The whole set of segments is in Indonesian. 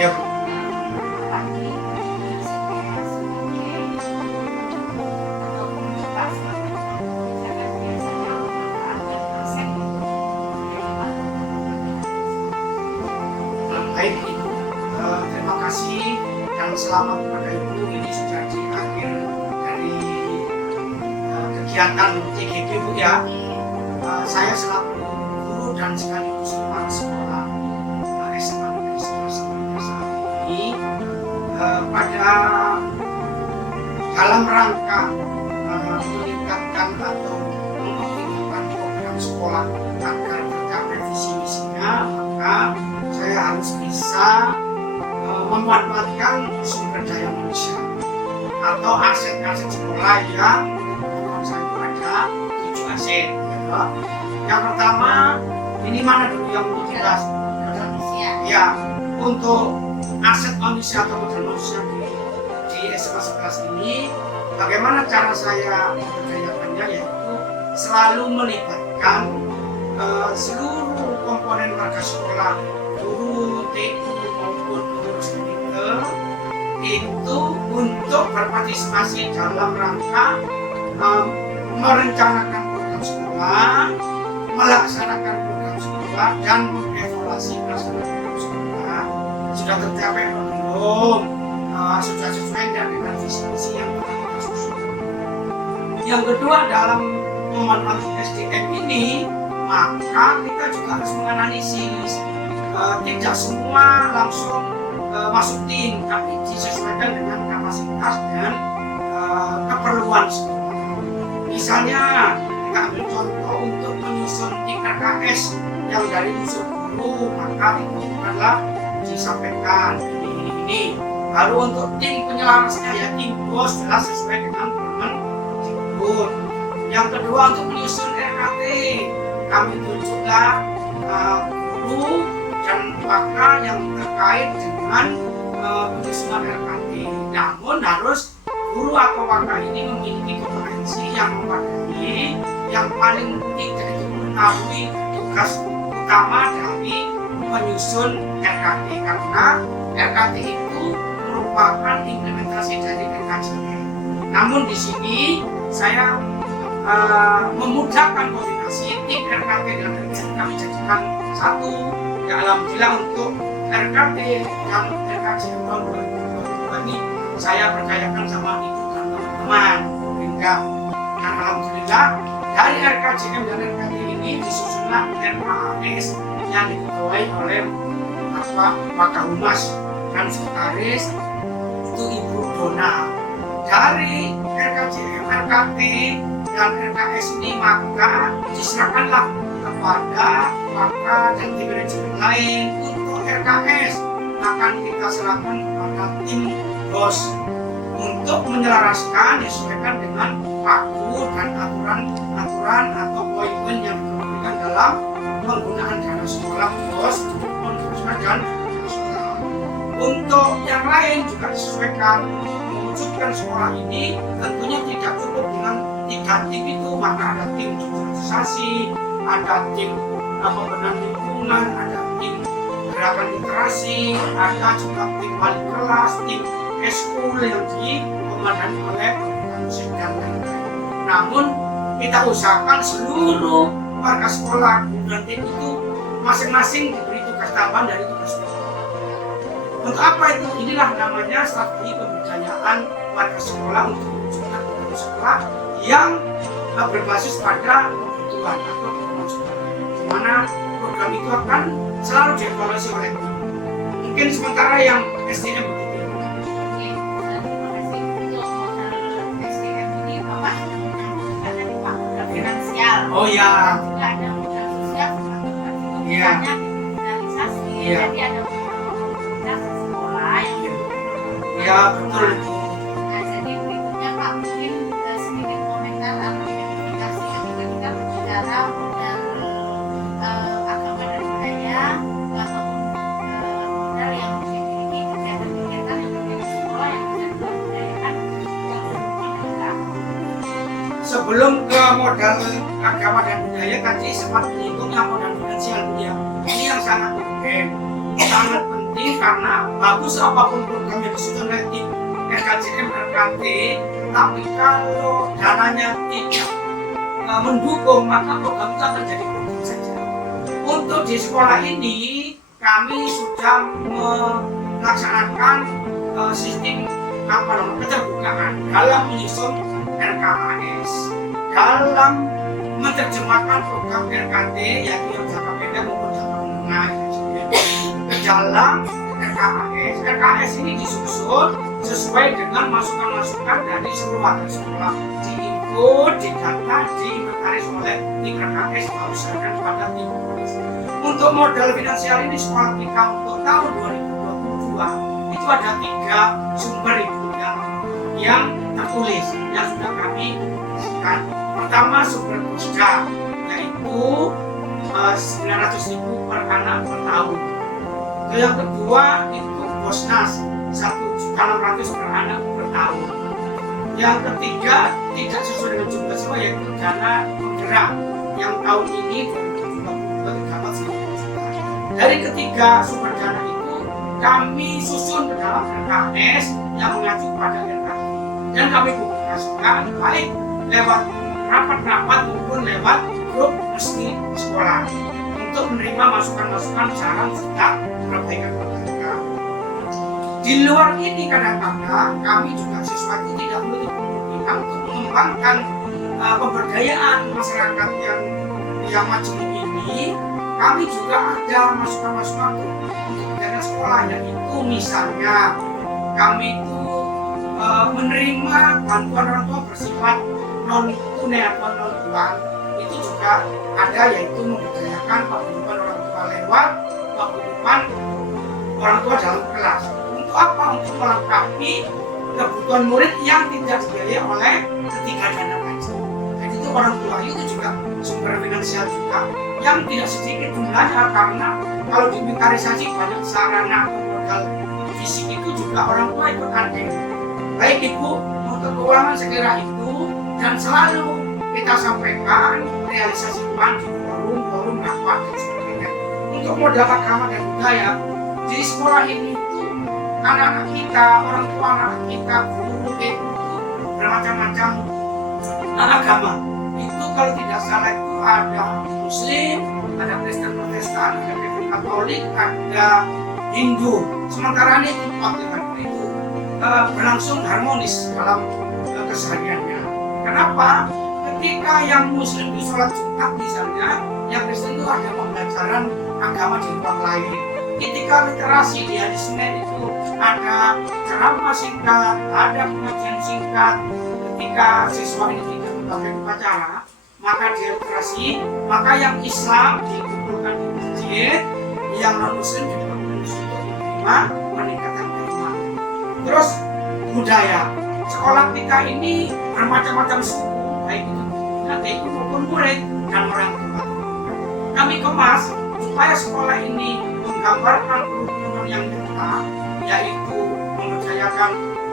Iya, Bu. Baik, Ibu. Terima kasih dan selamat kepada Ibu. Ini sudah di akhir dari kegiatan TGD, Bu ya. Saya selaku guru dan sekaligus kepala sekolah SMA Negeri 11 saat ini pada dalam rangka meningkatkan atau mengoptimalkan program sekolah agar tercapai visi misinya, maka saya harus bisa memanfaatkan sumber daya manusia atau aset-aset sekolah yang menurut saya ada 7 aset. Yang pertama, ini mana dulu yang perlu kita Ya, untuk aset manusia atau modal manusia di SMA 11 ini, bagaimana cara saya memberdayakannya, yaitu selalu melibatkan seluruh komponen warga sekolah, guru, TU maupun pengurus komite itu untuk berpartisipasi dalam rangka merencanakan program sekolah, melaksanakan program sekolah, dan mengevaluasi pelaksanaan program sekolah. Sudah tercapai atau belum? Sudah sesuai dengan visi misi yang telah kita susun. Yang kedua, dalam memanfaatkan SDM ini, maka kita juga harus menganalisis. Tidak semua langsung masuk tim, tapi disesuaikan dengan kapasitas dan keperluan sekolah. Misalnya, kita ambil contoh untuk menyusun tim RKS yang dari unsur guru, maka itu bukanlah disampaikan ini. Lalu untuk tim penyelarasnya, ya tim bos jelas sesuai dengan Permendikbud. Yang kedua, untuk menyusun RKT, kami tunjuklah guru dan pakar yang terkait dengan penyusunan RKT. Namun harus guru atau pakar ini memiliki kompetensi yang memadai, yang paling tidak itu mengetahui tugas utama dari menyusun RKT, karena RKT itu merupakan implementasi dari RKJM. Namun di sini saya memudahkan koordinasi tim RKT dan RKJM, kami jadikan satu. Ya, alhamdulillah untuk RKT dan RKJM tahun 2022 ini saya percayakan sama ibu dan teman-teman. Dan alhamdulillah dari RKJM dan RKT ini disusunlah RKAS yang diketuai oleh Wakahumas dan sekretaris itu Ibu Dona. Dari RKJM, RKT dan RKS ini maka diserahkanlah kepada pakar dan tim manajemen lain. Untuk RKS akan kita serahkan kepada tim bos untuk menyelaraskan, disesuaikan dengan paku dan aturan atau poin-poin yang diberikan dalam penggunaan dana sekolah bos dan sekolah. Untuk yang lain juga disesuaikan. Mewujudkan sekolah ini tentunya tidak cukup dengan 3 tim itu, maka ada tim sosialisasi, ada tim pembenahan lingkungan, ada tim gerakan literasi, ada juga tim wali kelas, tim eskul yang dikomandani oleh musik dan lain-lain. Namun kita usahakan seluruh warga sekolah dan tim itu masing-masing diberi tugas tambahan dari tugas sekolah. Untuk apa itu? Inilah namanya strategi pemberdayaan warga sekolah untuk mewujudkan program sekolah yang berbasis pada kebutuhan atau program sekolah, di mana program itu akan selalu dievaluasi oleh guru. Mungkin sementara yang SDM begitu. Terima kasih untuk modal SDM ini, Bapak ada di modal finansial. Oh ya. Juga ada modal sosial, Iya. misalnya digitalisasi. Iya. Jadi ada sekolah yang Ya betul. Nah, jadi berikutnya Pak mungkin sedikit komentar atau identifikasi ketika kita berbicara modal agama dan budaya ataupun modal yang dimiliki kegiatan-kegiatan yang ada di sekolah yang bisa dibudayakan Sebelum ke modal agama dan budaya, tadi sempat menyinggung yang modal finansial ya. Ini yang sangat penting, karena bagus apapun program yang disusun oleh tim RKJM, RKT, tapi kalau dananya tidak mendukung, maka program itu akan jadi program saja. Untuk di sekolah ini kami sudah melaksanakan sistem keterbukaan dalam menyusun RKAS, dalam menerjemahkan program RKT yaitu yang jangka pendek maupun jangka menengah ke dalam RKAS. RKAS ini disusun sesuai dengan masukan-masukan dari seluruh warga sekolah, diinput, didata, diinventaris oleh tim RKAS, diusahakan pada tim. Untuk modal finansial ini sekolah kita untuk tahun 2022 itu ada 3 sumber itu yang tertulis yang sudah kami kasihkan. Pertama sumber Pusda, yaitu 900.000 per anak per tahun. Yang kedua itu Bosnas 1.600.000 per anak per tahun. Yang ketiga tidak sesuai dengan jumlah siswa yaitu dana penggerak yang tahun ini 2022 dapat 1 juta. Dari ketiga sumber dana itu kami susun ke dalam RKS yang mengacu pada RKP dan kami publikasikan baik lewat rapat-rapat maupun lewat grup resmi sekolah untuk menerima masukan-masukan saran serta perbaikan-perbaikan. Di luar ini kadang-kadang kami juga siswa itu tidak menutup kemungkinan untuk mengembangkan pemberdayaan masyarakat yang majemuk ini. Kami juga ada masukan-masukan untuk dana sekolah, yaitu misalnya kami itu menerima bantuan orang tua bersifat non tunai atau non uang. Itu juga ada, yaitu memberdayakan penghidupan orang tua lewat penghidupan orang tua dalam kelas. Untuk apa? Untuk melengkapi kebutuhan murid yang tidak dibiayai oleh ketiga dana kaji. Jadi itu orang tua itu juga sumber finansial juga yang tidak sedikit jumlahnya, karena kalau dimilitarisasi banyak sarana atau modal fisik itu juga orang tua ikut andil. Baik Ibu, untuk keuangan sekira itu, dan selalu kita sampaikan realisasikan di forum-forum rapat dan sebagainya. Untuk modal agama dan budaya di sekolah ini itu anak-anak kita, orang tua anak kita, guru itu bermacam-macam agama. Itu kalau tidak salah itu ada Muslim, ada Kristen Protestan, ada Katolik, ada Hindu. Sementara ini waktu itu berlangsung harmonis dalam kesehariannya. Kenapa? Ketika yang Muslim itu sholat Jumat misalnya, yang Kristen itu ada pembelajaran agama di tempat lain. Ketika literasi di hari Senin itu ada ceramah singkat, ada pengajian singkat. Ketika siswa ini tidak memakai upacara, maka di literasi, maka yang Islam dikumpulkan di masjid, yang non Muslim dikumpulkan di situ menerima peningkatan keimanan. Terus budaya, sekolah kita ini bermacam-macam suku, baik itu nanti maupun murid dan orang tua. Kami kemas supaya sekolah ini menggambarkan kerukunan yang nyata, yaitu memberdayakan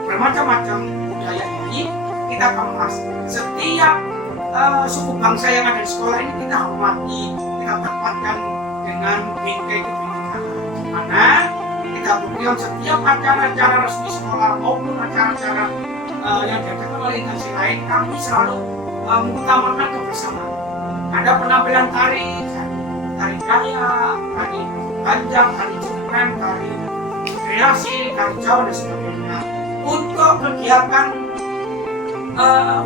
bermacam-macam budaya ini. Kita kemas setiap suku bangsa yang ada di sekolah ini kita hormati, kita tempatkan dengan bingkai kebinekaan, di mana kita berikan setiap acara-acara resmi sekolah maupun acara-acara yang diadakan oleh instansi lain, kami selalu mengutamakan kebersamaan. Ada penampilan tari gaya, tari panjang, tari jepang, tari kreasi, tari Jawa dan sebagainya. Untuk kegiatan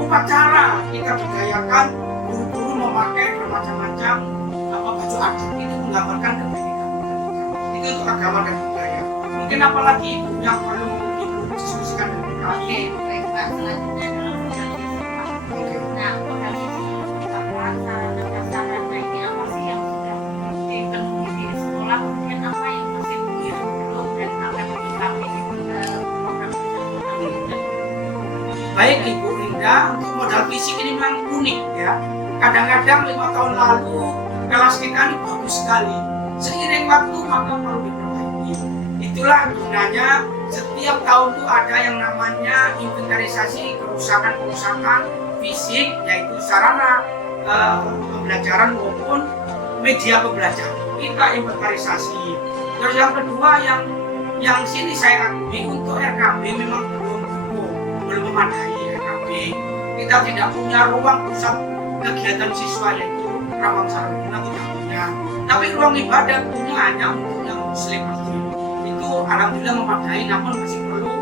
upacara kita berdayakan guru-guru memakai bermacam-macam baju adat, itu menggambarkan kebinekaan. Itu untuk agama dan budaya. Mungkin apalagi Ibu yang perlu Ibu diskusikan dengan kami. Baik Pak, selanjutnya adalah organisasi. Nah, organisasi apa saran ini apa sih yang sudah dipenuhi di sekolah, kemudian apa yang masih belum dan akan disikapi di program berikutnya. Baik Ibu Linda, untuk modal fisik ini memang unik ya. Kadang-kadang 5 tahun lalu kelas kita ini bagus sekali. Seiring waktu maka perlu diperbaiki. Itulah gunanya setiap tahun itu ada yang namanya inventarisasi kerusakan fisik, yaitu sarana pembelajaran maupun media pembelajaran. Kita inventarisasi. Terus yang kedua yang sini saya akui untuk RKB memang belum memadai RKB. Kita tidak punya ruang pusat kegiatan siswa, yaitu Rawang Saraguna tidak punya. Tapi ruang ibadah punya hanya untuk yang Muslim aja. Itu alhamdulillah memadai, namun masih perlu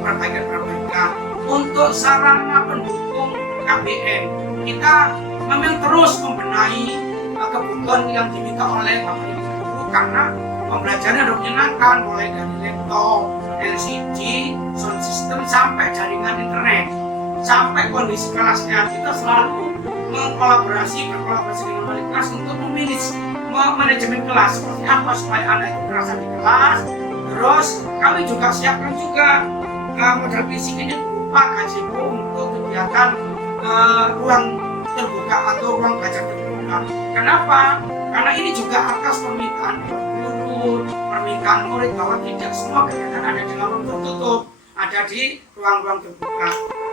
perbaikan. Untuk sarana pendukung KBN, kita memang terus membenahi kebutuhan yang diminta oleh Bapak Ibu guru, karena pembelajarannya harus menyenangkan, mulai dari laptop, LCD, sound system sampai jaringan internet, sampai kondisi kelasnya. Kita selalu berkolaborasi dengan wali kelas untuk memilih manajemen kelas seperti apa supaya anak itu merasa di kelas. Terus kami juga siapkan juga modal fisik ini berupa gazebo untuk kegiatan ruang terbuka atau ruang belajar terbuka. Kenapa? Karena ini juga atas permintaan guru, permintaan kebijakan murid bahwa tidak semua kegiatan ada di ruang tertutup, ada di ruang-ruang terbuka.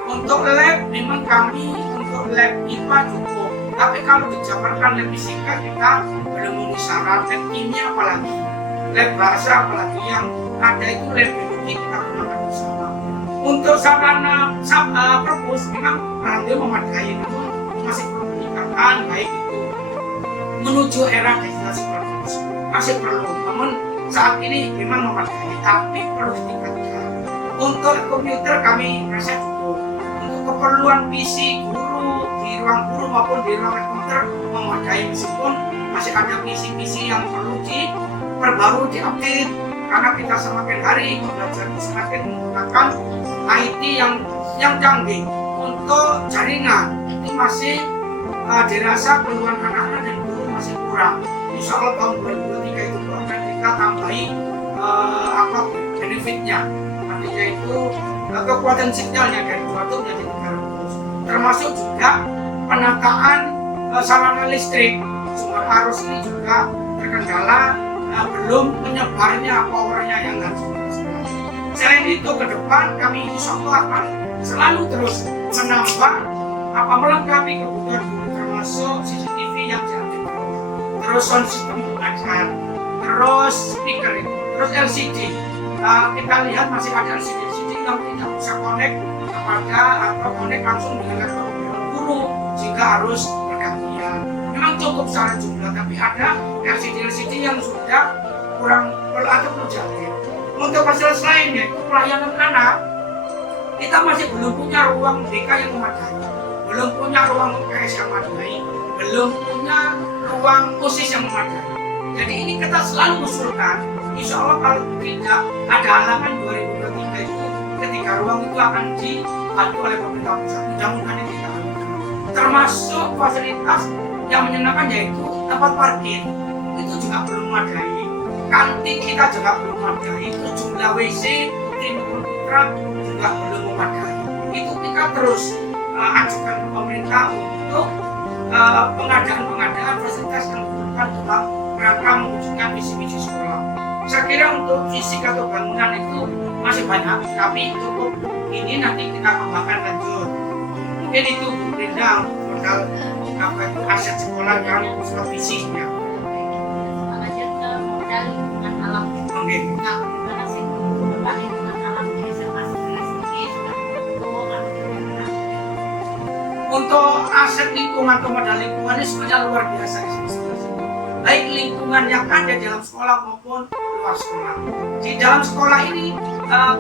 Untuk lab memang kami untuk lab IPA cukup, tapi kalau dijabarkan lab fisika kita belum memenuhi syarat. Lab kimia apalagi, lab bahasa apalagi, yang ada itu lab biologi kita gunakan bersama. Untuk sarana perpus memang alhamdulillah memadai, namun masih perlu meningkatkan, baik itu menuju era digitalisasi perpus masih perlu, namun saat ini memang memadai tapi perlu ditingkatkan. Untuk komputer kami rasa cukup. Untuk keperluan PC guru di ruang guru maupun di ruang komputer memadai, meskipun masih ada PC yang perlu diperbarui, diupdate, karena kita semakin hari belajar semakin menggunakan IT yang canggih. Untuk jaringan itu masih dirasa keluhan anak-anak dan guru masih kurang. Insya Allah tahun 2023 itu akan kita tambahi benefitnya, artinya itu kekuatan sinyalnya dari 200 menjadi 300, termasuk juga penataan sarana listrik. Sumber arus ini juga terkendala, belum menyebarnya powernya yang harus dilakukan. Selain itu ke depan kami insya Allah akan selalu terus menambah melengkapi kebutuhan guru, termasuk CCTV yang diupdate, terus sound system pengajar, terus speaker, terus LCD. Kita lihat masih ada LCD yang tidak bisa connect kepada atau connect langsung dengan laptop guru jika harus bergantian. Memang cukup secara jumlah, tapi ada LCD yang sudah kurang atau perlu diupdate. Untuk fasilitas lainnya itu pelayanan anak, kita masih belum punya ruang BK yang memadai, belum punya ruang UKS yang memadai, belum punya ruang OSIS yang memadai. Jadi ini kita selalu usulkan, insya Allah kalau tidak ada halangan 2023 itu, ketika ruang itu akan dibantu oleh pemerintah pusat, mudah-mudahan ini tidak ada. Termasuk fasilitas yang menyenangkan yaitu tempat parkir, itu juga belum memadai. Kantin kita juga belum memadai, itu jumlah WC, tim putra juga belum memadai. Itu kita terus ajukan ke pemerintah untuk pengadaan fasilitas yang diperlukan dalam rangka mewujudkan misi-misi sekolah. Saya kira untuk fisik atau bangunan itu masih banyak, tapi cukup ini nanti kita kembangkan lanjut. Mungkin itu Bu Brenda modal aset sekolah yang sudah fisiknya. Lanjut ke modal lingkungan alam. Oke. Nah, bagaimana sih Bapak lingkungan alam di SMA Sebelas ini sudah untuk aset lingkungan atau modal lingkungan ini sebenarnya luar biasa di SMA 11. Baik lingkungan yang ada dalam sekolah maupun luar sekolah. Di dalam sekolah ini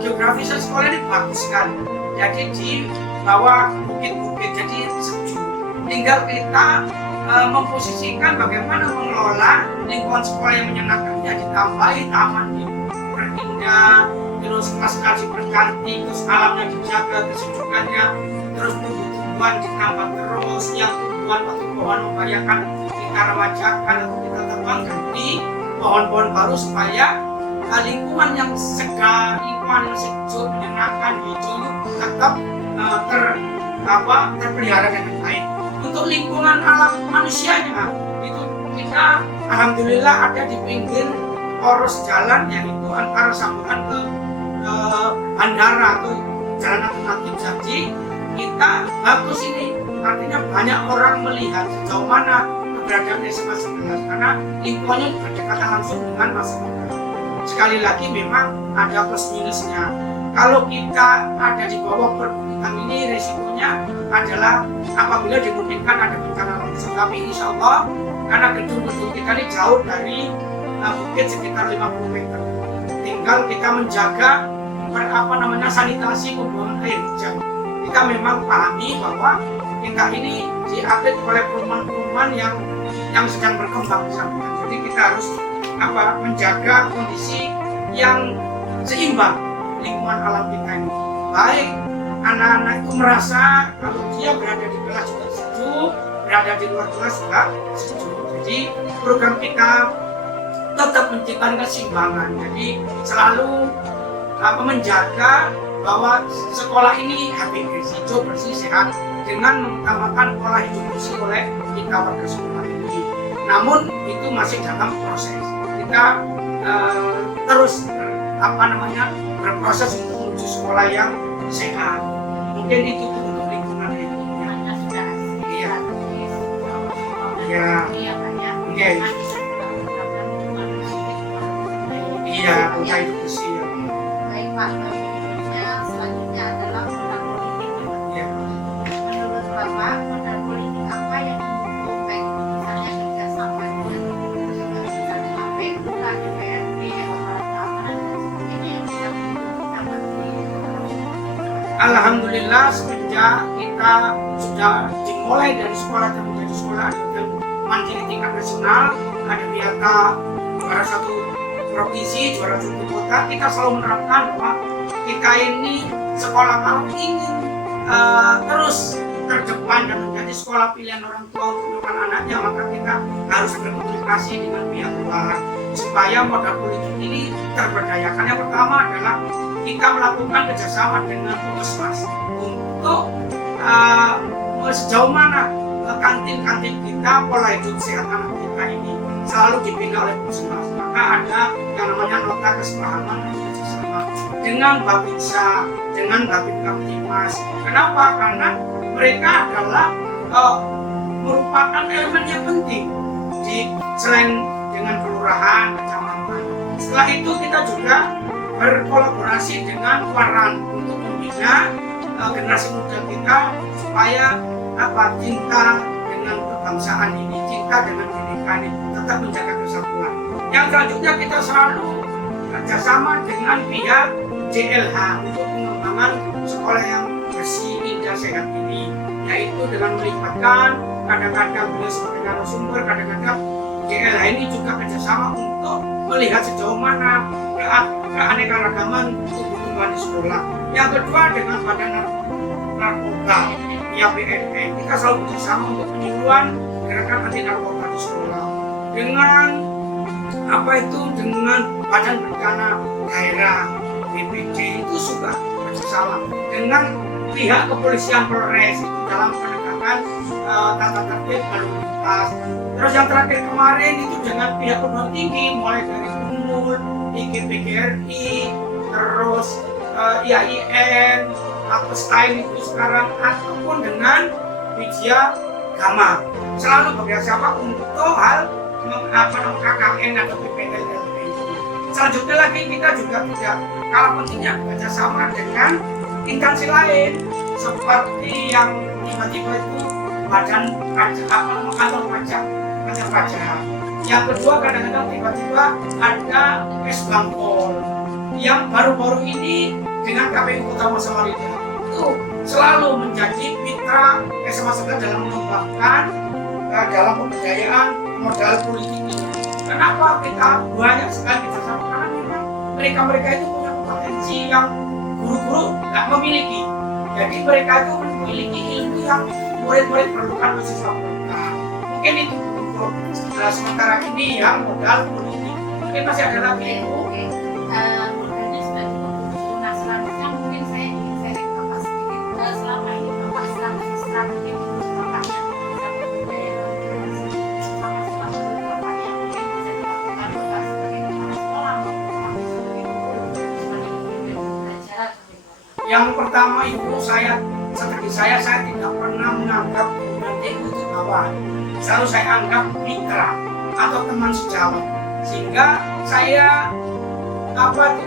geografis sekolah ini bagus sekali. Jadi di bawah bukit-bukit, jadi sejuk. Tinggal kita memposisikan bagaimana mengelola lingkungan sekolah yang menyenangkan, ya ditambahi taman berindah, terus kelas-kelas berganti, terus alamnya dijaga, kesejukannya, terus tumbuhan ditambah terus, yang tumbuhan atau pohon membahayakan kita remajakan atau kita tebang ganti pohon-pohon baru supaya lingkungan yang segar, lingkungan yang sejuk, menyenangkan, hijau tetap terpelihara dengan baik. Untuk lingkungan alam manusianya itu kita alhamdulillah ada di pinggir poros jalan, yaitu antara sambungan ke bandara atau jalan alternatif. Jadi kita bagus ini, artinya banyak orang melihat sejauh mana keberadaan SMA 11 karena lingkungannya berdekatan langsung dengan masyarakat. Sekali lagi memang ada plus minusnya. Kalau kita ada di bawah perbukitan ini, risikonya adalah apabila dimungkinkan ada bencana longsor. Tapi insya Allah karena gedung-gedung kita ini jauh dari bukit sekitar 50 meter, tinggal kita menjaga sanitasi pembuangan air hujan. Kita memang pahami bahwa kita ini diupdate oleh perumahan-perumahan yang sedang berkembang di sana. Jadi kita harus menjaga kondisi yang seimbang lingkungan alam kita ini. Baik anak-anak itu merasa kalau dia berada di kelas juga sejuk, berada di luar kelas juga sejuk. Jadi program kita tetap menciptakan keseimbangan. Jadi selalu menjaga bahwa sekolah ini happy, hijau, bersih, sehat dengan mengutamakan pola hidup bersih oleh kita warga sekolah ini. Namun itu masih dalam proses. kita terus berproses untuk menuju sekolah yang sehat. Mungkin itu untuk lingkungan berikutnya. Iya. Iya. Iya. Iya, punya itu bersih. Baik Pak, selanjutnya adalah modal politik. Iya. Menurut Bapak, modal politik apa yang mendukung baik misalnya kerjasama dengan misalnya KPU, DPRD, aparat keamanan dan sebagainya yang bisa mendukung kita Alhamdulillah semenjak kita sudah dimulai dari sekolah dan menjadi sekolah yang mandiri tingkat nasional, ada biaka juara satu provinsi, juara satu kota, kita selalu menerapkan bahwa kita ini sekolah kalau ingin terus terdepan dan menjadi sekolah pilihan orang tua untuk anak-anaknya, maka kita harus berkomunikasi dengan pihak luar supaya modal politik ini terberdayakan. Yang pertama adalah kita melakukan kerjasama dengan puskesmas untuk sejauh mana kantin-kantin kita, pola hidup sehat anak kita ini selalu dibina oleh puskesmas. Maka ada yang namanya nota kesepahaman dan kerjasama dengan Babinsa, dengan Babin Kamtimas. Kenapa? Karena mereka adalah merupakan elemen yang penting selain dengan kelurahan, kecamatan. Setelah itu kita juga berkolaborasi dengan Waran untuk membina generasi muda kita supaya cinta dengan kebangsaan ini, cinta dengan pendidikan ini tetap menjaga kesatuan. Yang selanjutnya kita selalu kerjasama dengan pihak JLH untuk pengembangan sekolah yang bersih, indah, sehat ini, yaitu dengan melibatkan kadang-kadang beliau sebagai narasumber, kadang-kadang JLH ini juga kerjasama untuk melihat sejauh mana keanekaragaman tumbuh-tumbuhan di sekolah. Yang kedua dengan Badan Narkoba, ya BNN, kita selalu bekerjasama untuk penyuluhan gerakan anti narkoba di sekolah. Dengan dengan Badan Bencana Daerah BPD itu juga bekerjasama dengan pihak kepolisian Polres itu dalam penegakan tata tertib lalu lintas. Terus yang terakhir kemarin itu dengan pihak perguruan tinggi mulai dari UNMUL, IGPGRI, terus IAIN, Apestain itu sekarang, ataupun dengan Widya Gama, selalu bekerjasama untuk hal KKN atau PPL dan itu. Selanjutnya lagi kita juga tidak kalah pentingnya bekerjasama dengan instansi lain seperti yang tiba-tiba itu badan kantor pajak. Yang kedua kadang-kadang tiba-tiba ada Bangpol yang baru-baru ini dengan KPU Kota Samarinda itu selalu menjadi mitra Samarinda dalam mengembangkan dalam pemberdayaan modal politik ini. Kenapa kita banyak sekali kerjasama? Karena memang mereka itu punya potensi yang guru-guru nggak memiliki. Jadi mereka itu memiliki ilmu yang murid-murid perlukan mahasiswa mereka. Mungkin itu untuk sementara ini yang modal politik. Mungkin masih ada lagi itu. Modalnya sudah cukup. Nah selanjutnya mungkin saya ingin sharing Bapak sedikit. Selama ini Bapak selama di strategi Bapaknya bisa berbudaya sama Bapaknya mungkin bisa dilakukan Bapak sebagai kepala sekolah maupun sebagai guru sebagai pembelajaran. Yang pertama itu seperti saya tidak pernah menganggap nanti itu kawan. Selalu saya anggap mitra atau teman sejawat, sehingga saya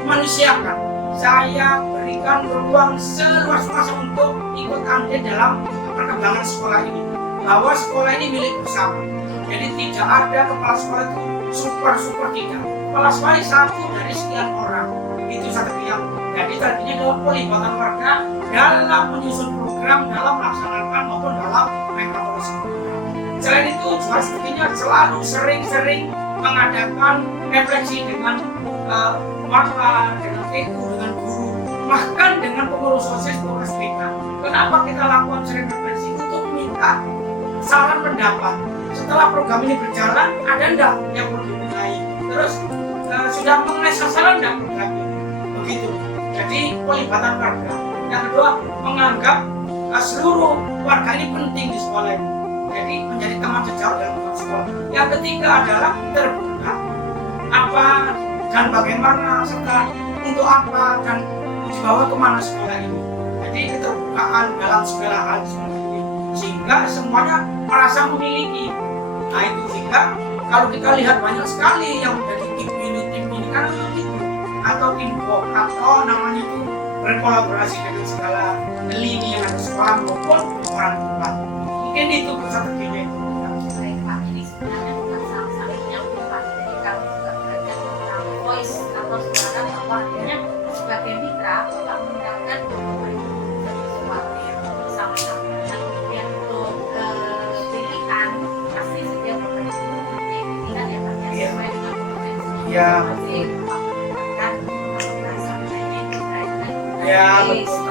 manusiakan. Saya berikan ruang seluas-luasnya untuk ikut andil dalam perkembangan sekolah ini. Bahwa sekolah ini milik bersama. Jadi tidak ada kepala sekolah itu super tidak. Kepala sekolah satu dari sekian orang. Itu strategi yang jadi tadinya adalah pelibatan warga dalam menyusun program, dalam melaksanakan maupun dalam mengevaluasi program. Selain itu juga sepertinya selalu sering mengadakan refleksi dengan warga, dengan TU, dengan guru, bahkan dengan pengurus OSIS, pengurus BK. Kenapa kita lakukan sering refleksi? Untuk meminta saran pendapat. Setelah program ini berjalan, ada enggak yang perlu dibenahi? Terus sudah mengenai sasaran enggak programnya? Begitu. Jadi pelibatan warga. Yang kedua, menganggap seluruh warga ini penting di sekolah ini. Jadi menjadi teman sejauh dalam sekolah. Yang ketiga adalah terbuka. Apa apa dan bagaimana serta untuk apa dan dibawa kemana sekolah ini. Jadi keterbukaan dalam segala hal seperti ini sehingga semuanya merasa memiliki. Nah itu sehingga kalau kita lihat banyak sekali yang menjadi tim ini kan itu atau tim atau namanya itu berkolaborasi dengan segala lini yang ada sekolah maupun orang tua. Mungkin itu strateginya itu. Baik Pak, ini sebenarnya bukan sama-sama nyambung Pak. Jadi kami juga belajar tentang voice atau suara bahwa akhirnya sebagai mitra Bapak mendengarkan sesuatu yang sama-sama. Dan kemudian untuk pilihan pasti setiap pemberi pilihan ya Pak ya Iya. sesuai dengan potensi Iya. masing-masing. Bapak mendengarkan merasa ini Ya betul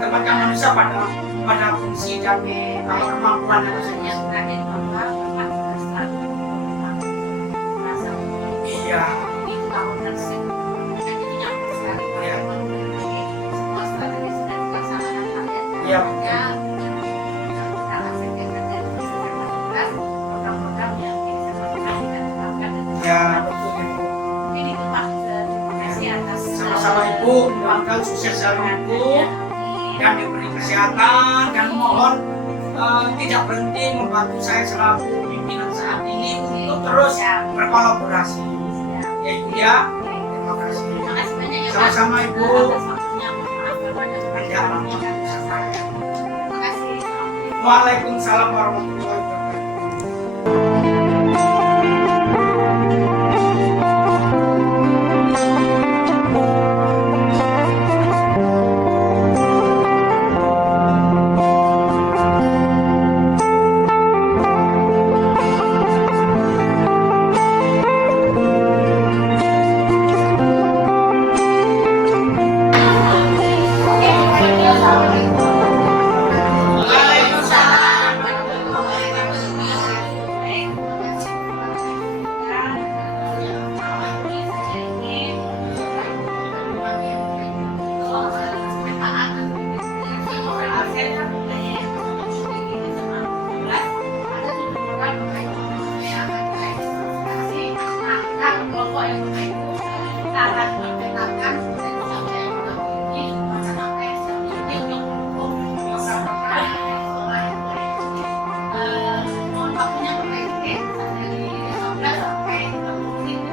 tempatkan manusia pada fungsi dan kemampuan yang masing-masing. yang terakhir bahwa Bapak juga selalu merasa Iya. itu tahun tersebut dan ini nyambung sekali Pak. Iya. Memang berbagai semua strategi sudah dilaksanakan Pak ya. Iya. Hanya kita kasih kegiatan dari program-program yang bisa kita terapkan dan Ya betul Ibu. mungkin itu Pak. Terima kasih atas Sama-sama Ibu, mudah-mudahan sukses selalu Ibu dan diberi kesehatan dan mohon tidak berhenti membantu saya selaku pimpinan saat ini untuk terus berkolaborasi. Ya Ibu ya, terima kasih. Terima kasih banyak ya Pak. Sama-sama Ibu. Atas waktunya, mohon maaf kalau ada Tidak kekurangan apa-apa. yang bisa saya. Terima kasih. Assalamualaikum. Waalaikumsalam warahmatullahi wabarakatuh.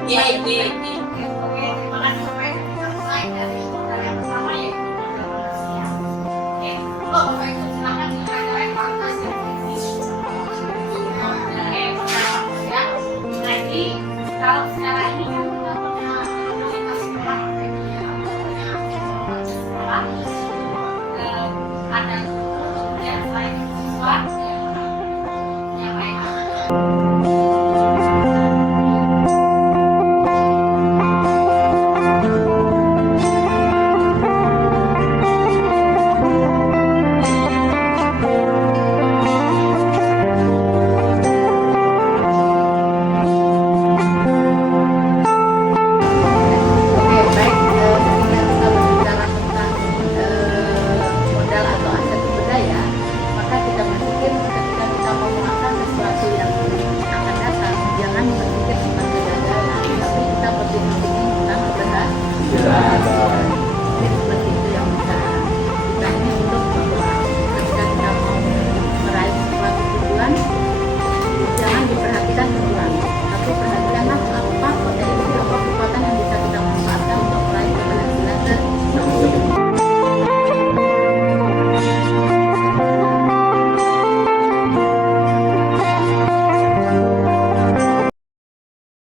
Iya, iya. Terima kasih sampai kita mulai dari modal yang pertama yaitu modal manusia. Oke, kalau Bapak Ibu silakan dilakukan praktek ya. Jadi kalau secara ini kan kita punya fasilitas sekolah, Bapak Ibu ya, punya sekolah, ada kemudian selain siswa yang lain.